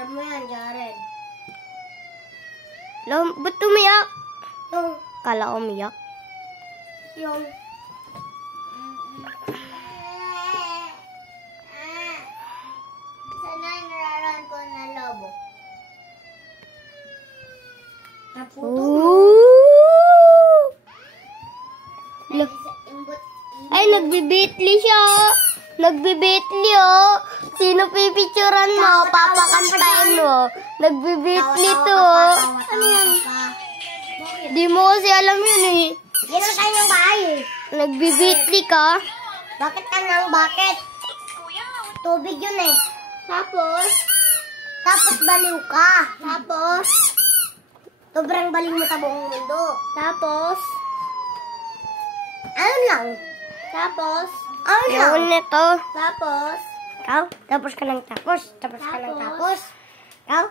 Share mo yan, Jared. Ba't umiyak? Yung, Kala ko umiyak. yung, sana nararan ko na lobo. Naputo mo. Ay, nagbibitli siya. Nagbibitli, oh. Sino pipicturan mo? Papakantayin mo. Nagbibitli to, oh. Ano yan? Di mo kasi alam yun, eh. Yan ang kanyang bahay, eh. Nagbibitli ka. Bakit ka nang bakit? Tubig yun, eh. Tapos baliw ka. Tapos, sobrang baliw mo sa buong mundo. Tapos, ano lang? Tapos, ano lang? Yun nito. Tapos, Ikaw? Tapos ka ng tapos. Tapos ka ng tapos. Ikaw?